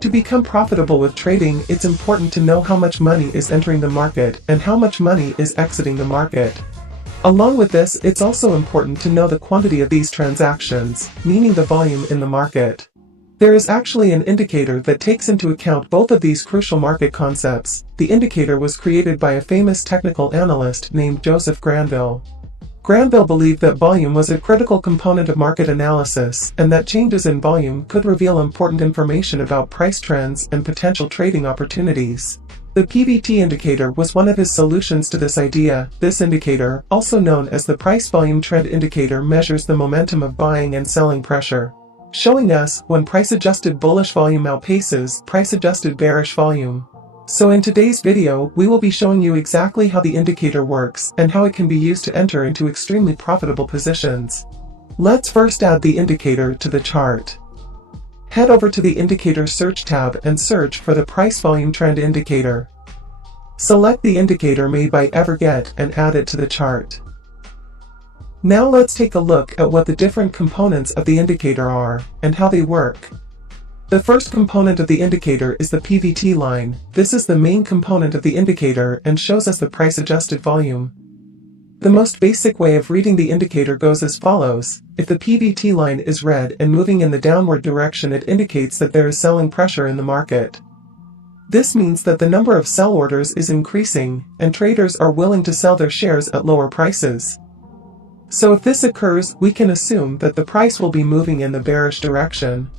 To become profitable with trading, it's important to know how much money is entering the market and how much money is exiting the market. Along with this, it's also important to know the quantity of these transactions, meaning the volume in the market. There is actually an indicator that takes into account both of these crucial market concepts. The indicator was created by a famous technical analyst named Joseph Granville. Granville believed that volume was a critical component of market analysis, and that changes in volume could reveal important information about price trends and potential trading opportunities. The PVT indicator was one of his solutions to this idea. This indicator, also known as the price-volume trend indicator, measures the momentum of buying and selling pressure, showing us when price-adjusted bullish volume outpaces price-adjusted bearish volume. So in today's video, we will be showing you exactly how the indicator works and how it can be used to enter into extremely profitable positions. Let's first add the indicator to the chart. Head over to the Indicator Search tab and search for the Price Volume Trend Indicator. Select the indicator made by Everget and add it to the chart. Now let's take a look at what the different components of the indicator are and how they work. The first component of the indicator is the PVT line. This is the main component of the indicator and shows us the price-adjusted volume. The most basic way of reading the indicator goes as follows. If the PVT line is red and moving in the downward direction, it indicates that there is selling pressure in the market. This means that the number of sell orders is increasing, and traders are willing to sell their shares at lower prices. So if this occurs, we can assume that the price will be moving in the bearish direction.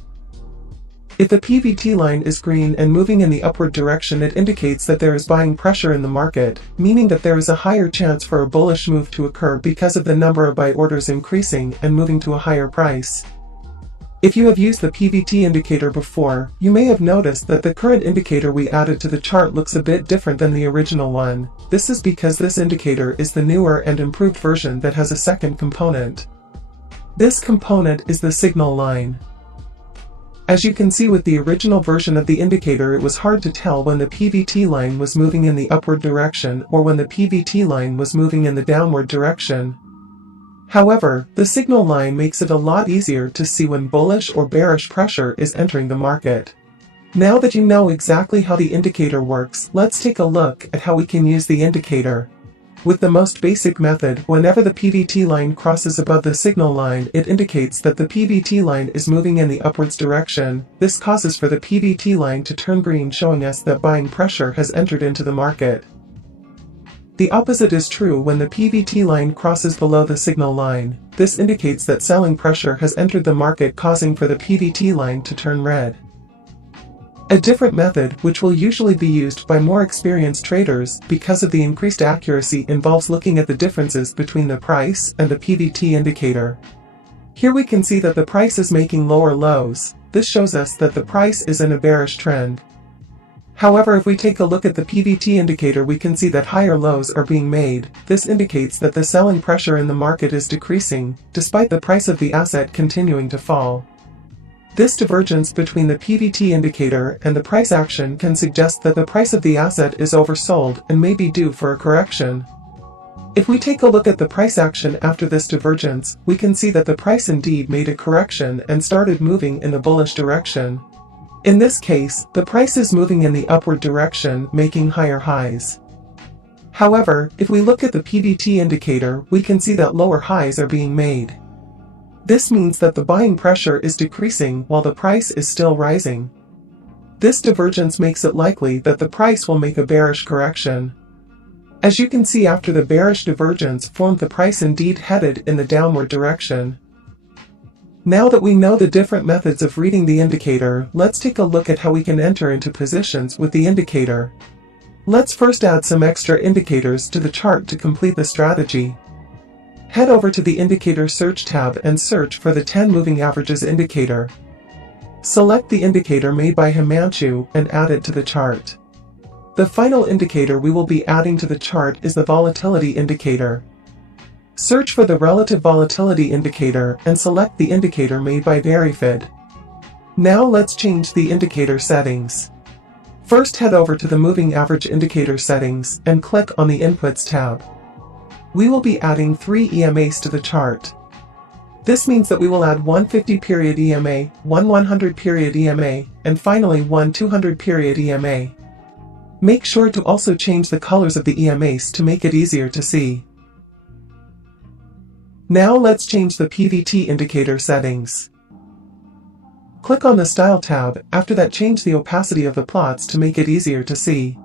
If the PVT line is green and moving in the upward direction, it indicates that there is buying pressure in the market, meaning that there is a higher chance for a bullish move to occur because of the number of buy orders increasing and moving to a higher price. If you have used the PVT indicator before, you may have noticed that the current indicator we added to the chart looks a bit different than the original one. This is because this indicator is the newer and improved version that has a second component. This component is the signal line. As you can see, with the original version of the indicator, it was hard to tell when the PVT line was moving in the upward direction or when the PVT line was moving in the downward direction. However, the signal line makes it a lot easier to see when bullish or bearish pressure is entering the market. Now that you know exactly how the indicator works, let's take a look at how we can use the indicator. With the most basic method, whenever the PVT line crosses above the signal line, it indicates that the PVT line is moving in the upwards direction. This causes for the PVT line to turn green, showing us that buying pressure has entered into the market. The opposite is true when the PVT line crosses below the signal line. This indicates that selling pressure has entered the market, causing for the PVT line to turn red. A different method, which will usually be used by more experienced traders because of the increased accuracy, involves looking at the differences between the price and the PVT indicator. Here we can see that the price is making lower lows. This shows us that the price is in a bearish trend. However, if we take a look at the PVT indicator, we can see that higher lows are being made. This indicates that the selling pressure in the market is decreasing, despite the price of the asset continuing to fall. This divergence between the PVT indicator and the price action can suggest that the price of the asset is oversold and may be due for a correction. If we take a look at the price action after this divergence, we can see that the price indeed made a correction and started moving in the bullish direction. In this case, the price is moving in the upward direction, making higher highs. However, if we look at the PVT indicator, we can see that lower highs are being made. This means that the buying pressure is decreasing while the price is still rising. This divergence makes it likely that the price will make a bearish correction. As you can see, after the bearish divergence formed, the price indeed headed in the downward direction. Now that we know the different methods of reading the indicator, let's take a look at how we can enter into positions with the indicator. Let's first add some extra indicators to the chart to complete the strategy. Head over to the Indicator Search tab and search for the 10 Moving Averages indicator. Select the indicator made by Himanshu and add it to the chart. The final indicator we will be adding to the chart is the Volatility indicator. Search for the Relative Volatility indicator and select the indicator made by Verifid. Now let's change the indicator settings. First, head over to the Moving Average indicator settings and click on the Inputs tab. We will be adding 3 EMAs to the chart. This means that we will add one 50-period EMA, one 100-period EMA, and finally one 200-period EMA. Make sure to also change the colors of the EMAs to make it easier to see. Now let's change the PVT indicator settings. Click on the Style tab, after that change the opacity of the plots to make it easier to see.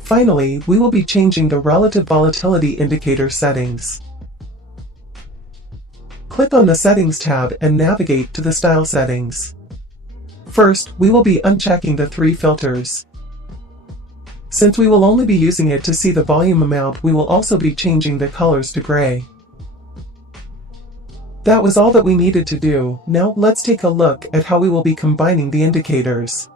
Finally, we will be changing the relative volatility indicator settings. Click on the Settings tab and navigate to the Style settings. First, we will be unchecking the 3 filters. Since we will only be using it to see the volume amount, we will also be changing the colors to gray. That was all that we needed to do. Now let's take a look at how we will be combining the indicators.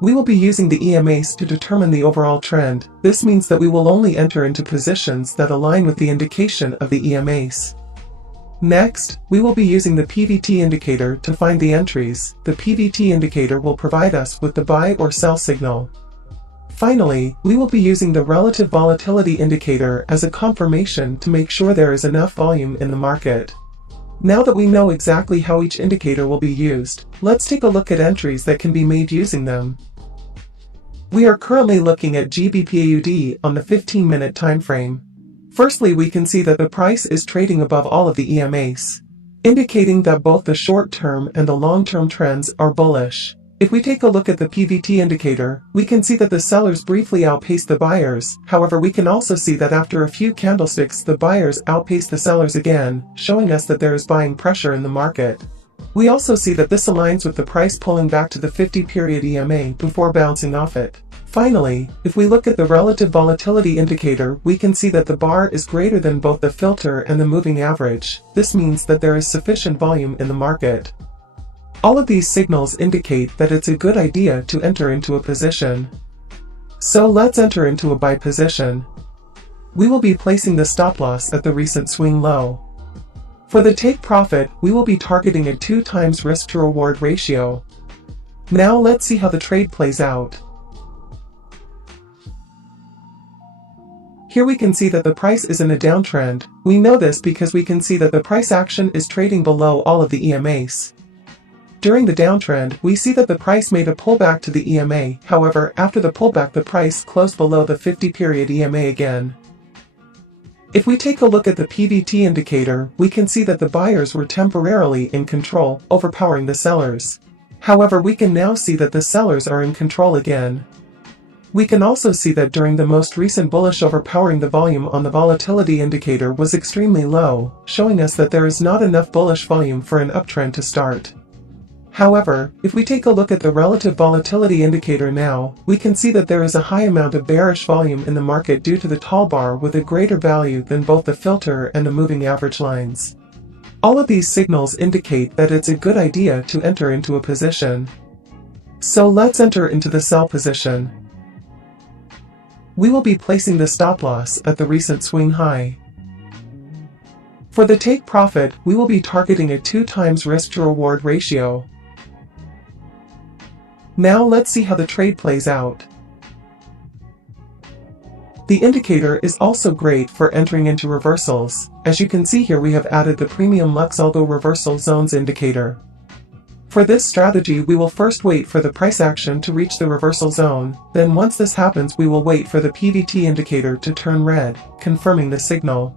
We will be using the EMAs to determine the overall trend. This means that we will only enter into positions that align with the indication of the EMAs. Next, we will be using the PVT indicator to find the entries. The PVT indicator will provide us with the buy or sell signal. Finally, we will be using the relative volatility indicator as a confirmation to make sure there is enough volume in the market. Now that we know exactly how each indicator will be used, let's take a look at entries that can be made using them. We are currently looking at GBPAUD on the 15-minute time frame. Firstly, we can see that the price is trading above all of the EMAs, indicating that both the short-term and the long-term trends are bullish. If we take a look at the PVT indicator, we can see that the sellers briefly outpace the buyers. However, we can also see that after a few candlesticks, the buyers outpace the sellers again, showing us that there is buying pressure in the market. We also see that this aligns with the price pulling back to the 50-period EMA before bouncing off it. Finally, if we look at the relative volatility indicator, we can see that the bar is greater than both the filter and the moving average. This means that there is sufficient volume in the market. All of these signals indicate that it's a good idea to enter into a position. So let's enter into a buy position. We will be placing the stop loss at the recent swing low. For the take profit, we will be targeting a 2 times risk to reward ratio. Now let's see how the trade plays out. Here we can see that the price is in a downtrend. We know this because we can see that the price action is trading below all of the EMAs. During the downtrend, we see that the price made a pullback to the EMA. However, after the pullback, the price closed below the 50-period EMA again. If we take a look at the PVT indicator, we can see that the buyers were temporarily in control, overpowering the sellers. However, we can now see that the sellers are in control again. We can also see that during the most recent bullish overpowering, the volume on the volatility indicator was extremely low, showing us that there is not enough bullish volume for an uptrend to start. However, if we take a look at the relative volatility indicator now, we can see that there is a high amount of bearish volume in the market due to the tall bar with a greater value than both the filter and the moving average lines. All of these signals indicate that it's a good idea to enter into a position. So let's enter into the sell position. We will be placing the stop loss at the recent swing high. For the take profit, we will be targeting a 2 times risk to reward ratio. Now let's see how the trade plays out. The indicator is also great for entering into reversals. As you can see here, we have added the Premium Lux Algo Reversal Zones indicator. For this strategy, we will first wait for the price action to reach the reversal zone. Then once this happens, we will wait for the PVT indicator to turn red, confirming the signal.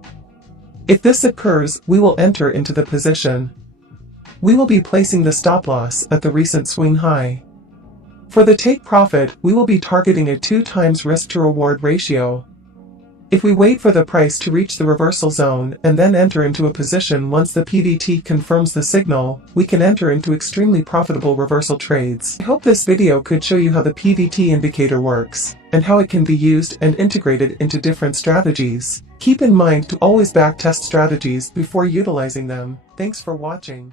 If this occurs, we will enter into the position. We will be placing the stop loss at the recent swing high. For the take profit, we will be targeting a 2 times risk to reward ratio. If we wait for the price to reach the reversal zone and then enter into a position once the PVT confirms the signal, we can enter into extremely profitable reversal trades. I hope this video could show you how the PVT indicator works, and how it can be used and integrated into different strategies. Keep in mind to always backtest strategies before utilizing them. Thanks for watching.